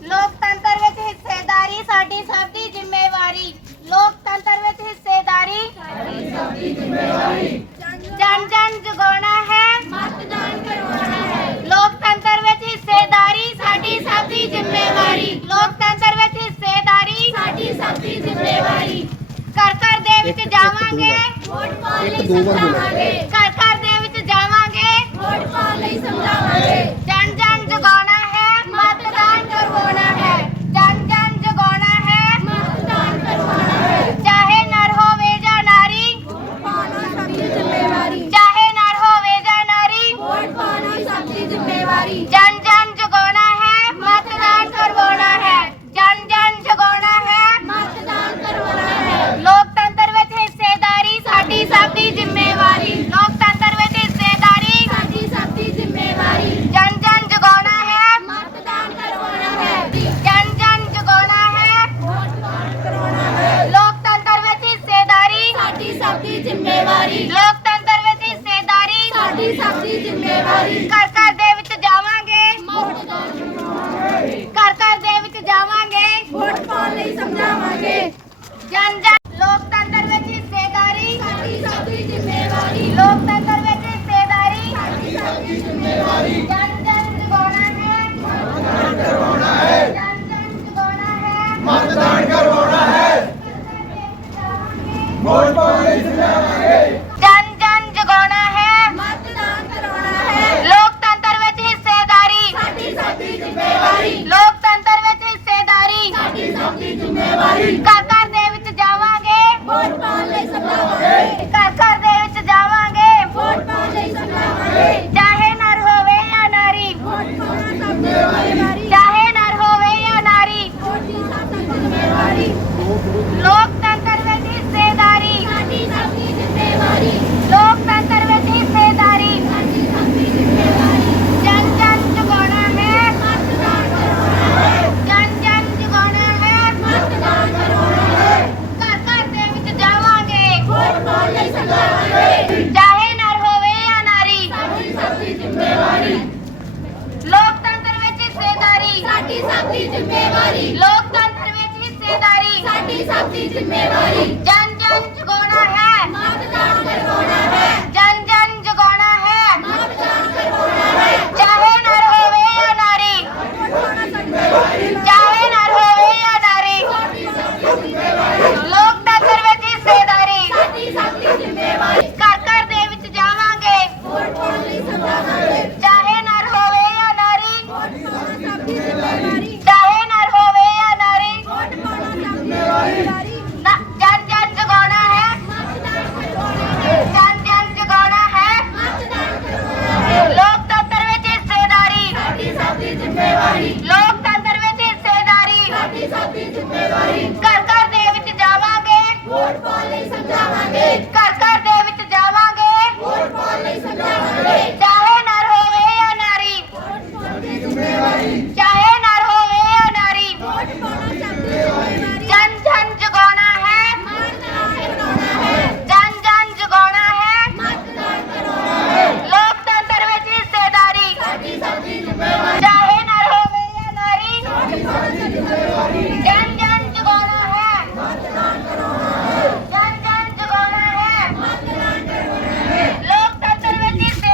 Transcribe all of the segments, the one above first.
ਲੋਕਤੰਤਰ ਵਿੱਚ ਹਿੱਸੇਦਾਰੀ ਸਾਡੀ ਸਭ ਦੀ ਜ਼ਿੰਮੇਵਾਰੀ ਲੋਕਤੰਤਰ ਵਿੱਚ ਹਿੱਸੇਦਾਰੀ ਸਾਡੀ ਸਭ ਦੀ ਜ਼ਿੰਮੇਵਾਰੀ ਜਨ ਜਨ ਜਗਾਉਣਾ ਹੈ ਮਤਦਾਨ ਕਰਵਾਉਣਾ ਹੈ ਲੋਕਤੰਤਰ ਵਿੱਚ ਹਿੱਸੇਦਾਰੀ ਸਾਡੀ ਸਭ ਦੀ ਜ਼ਿੰਮੇਵਾਰੀ ਲੋਕਤੰਤਰ ਵਿੱਚ ਹਿੱਸੇਦਾਰੀ ਸਾਡੀ ਸਭ ਦੀ ਜ਼ਿੰਮੇਵਾਰੀ ਘਰ ਘਰ ਦੇ ਵਿੱਚ ਜਾਵਾਂਗੇ ਵੋਟ ਪਾਉਣ ਲਈ ਸਮਝਾਵਾਂਗੇ ਘਰ ਘਰ ਦੇ ਵਿੱਚ ਜਾਵਾਂਗੇ ਵੋਟ ਪਾਉਣ ਲਈ ਸਮਝਾਵਾਂਗੇ Glorify the name.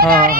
ਵਿੱਚ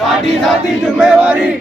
સાડી સાથી જુમેવારી